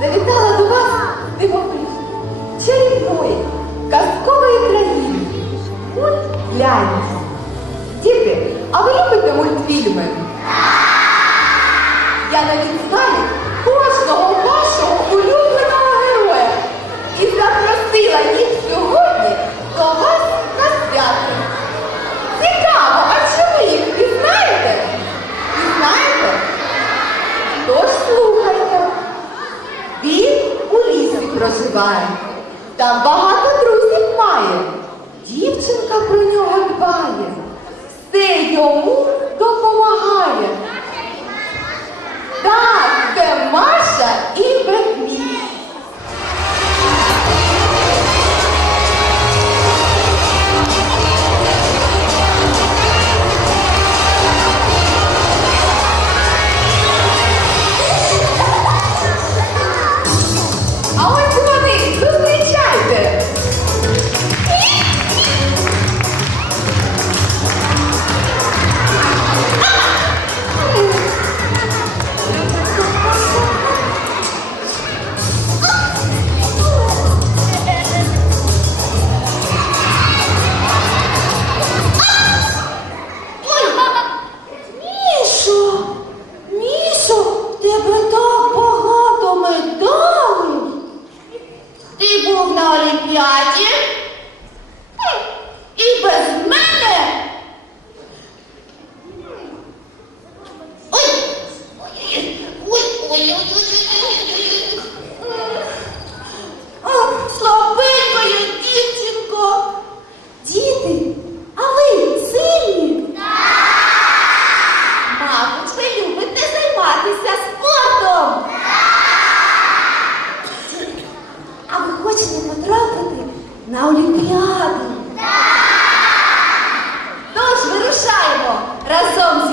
завітала до вас дивовижі чарівної, казкової країни. Мультляні. Діти, а ви любите мультфільми? Я навіть проживає, та багато друзів має. Дівчинка про нього дбає, все йому допомагає. Так, де Маша і Бен. Razão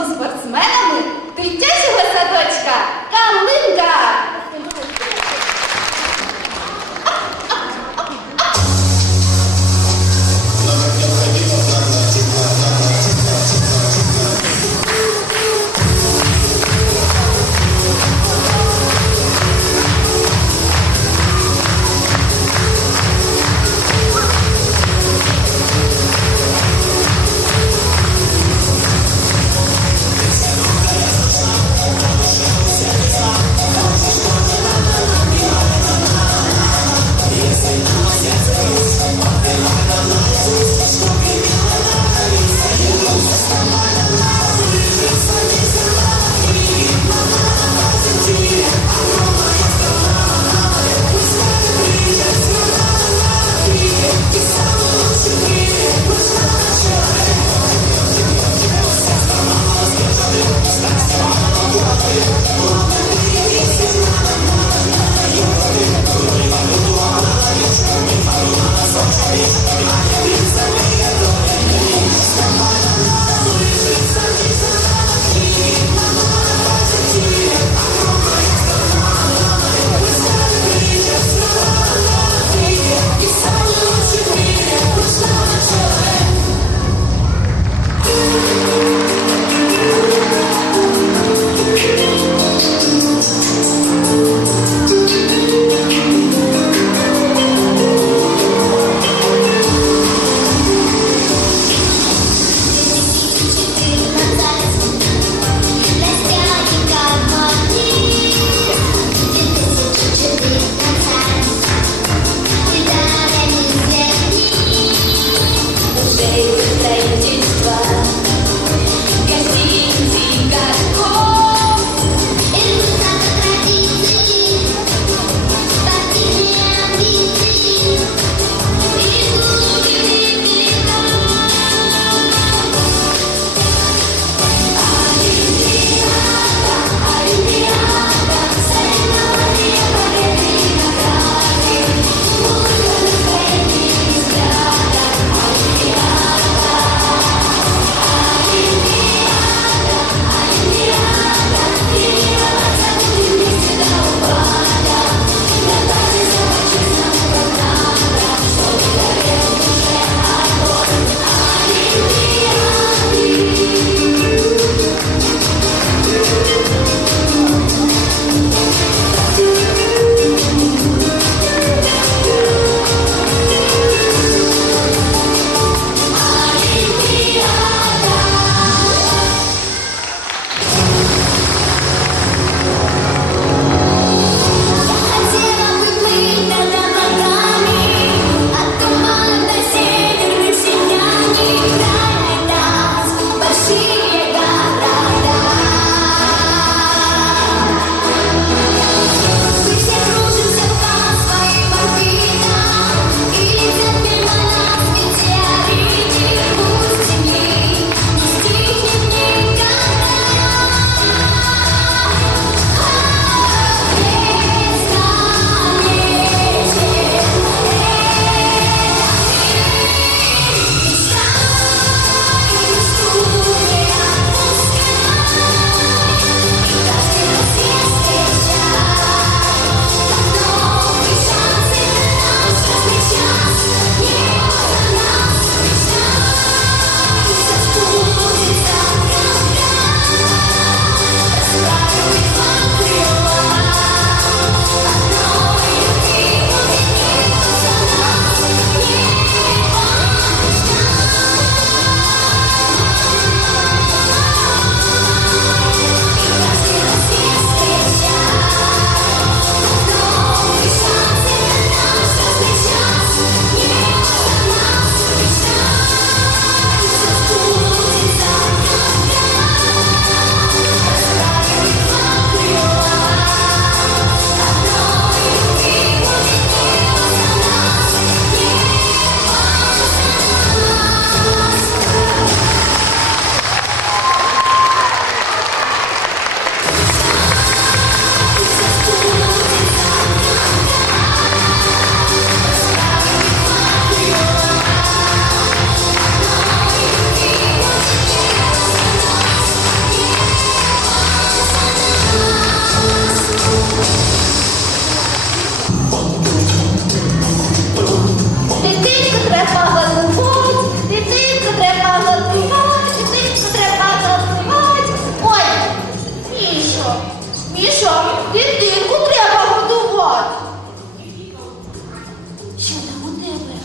Що там у тебе?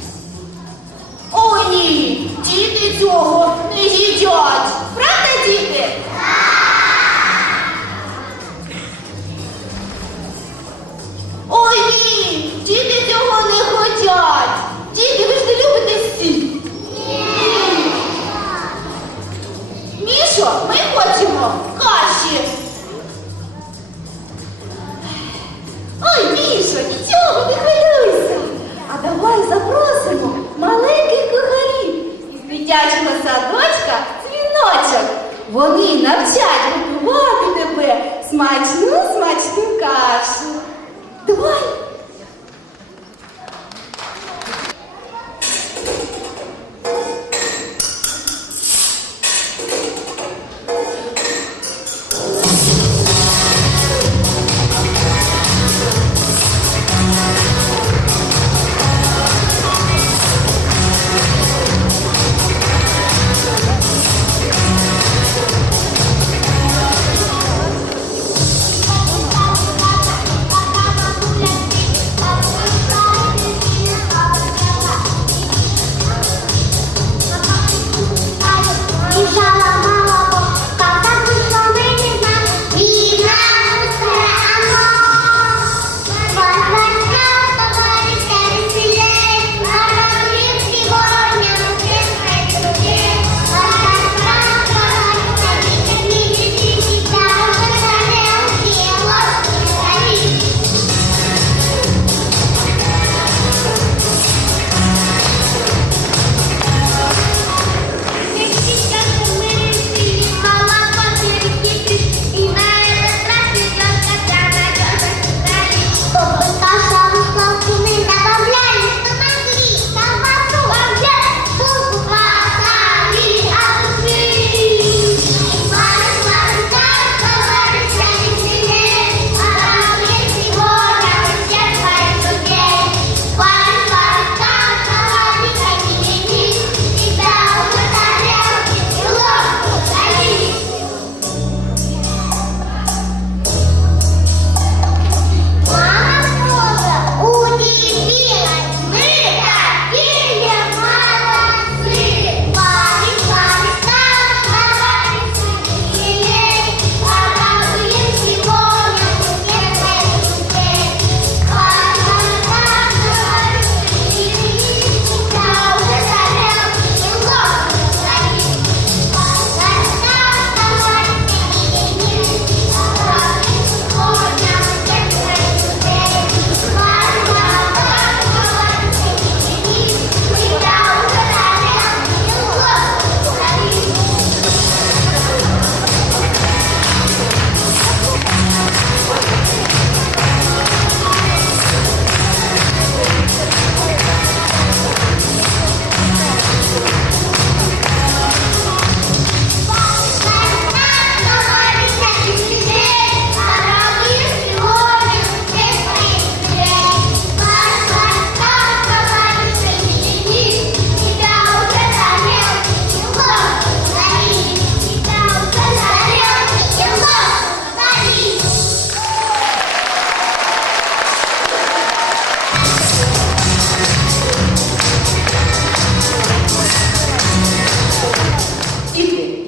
Ой, ні! Діти цього. Вони навчать готувати тебе смачну смачну кашу.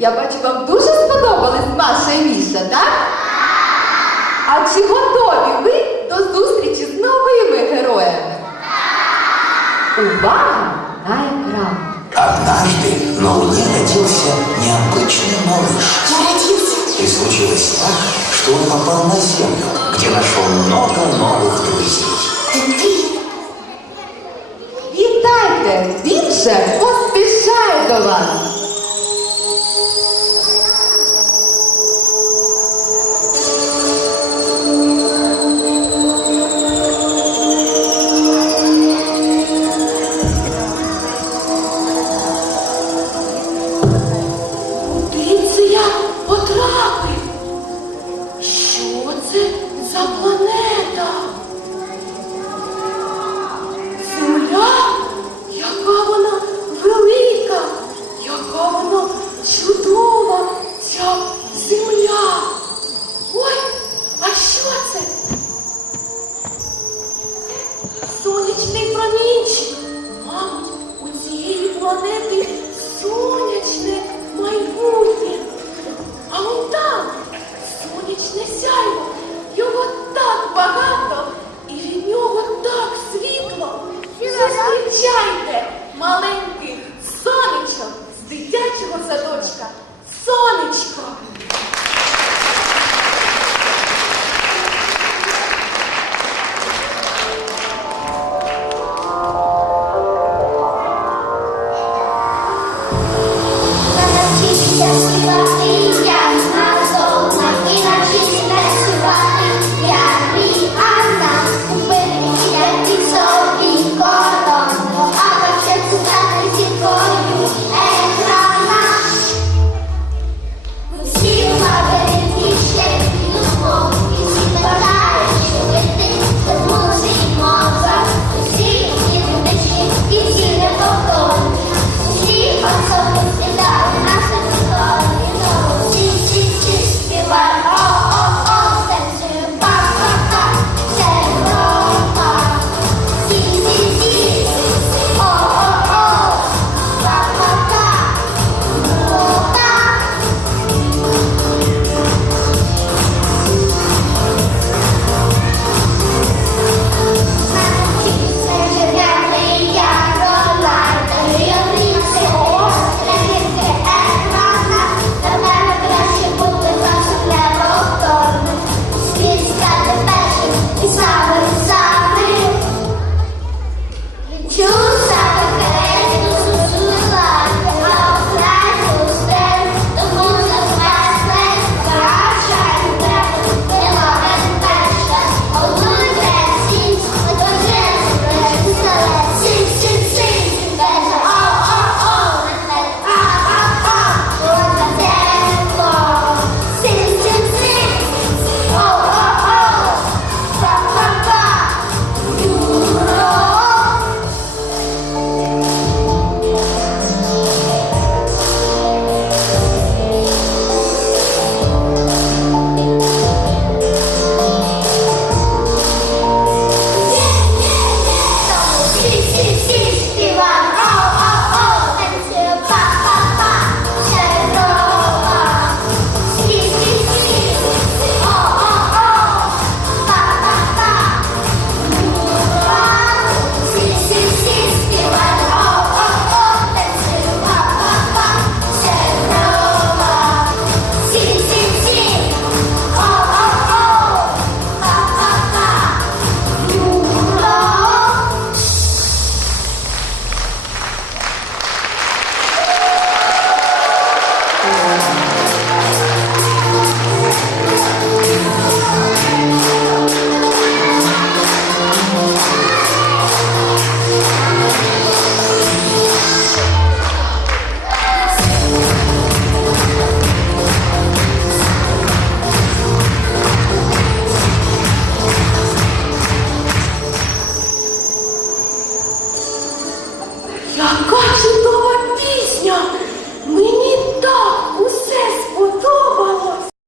Я бачу, вам дуже сподобались Маша і Міша, так? А чи готові ви до зустрічі з новими героями? Увага на екран! Однажды на Луне родился необычный малыш. Я Родился. И случилось так, что он попал на Землю, где нашел много новых друзей. Вітайте! Він он поспішає до вас!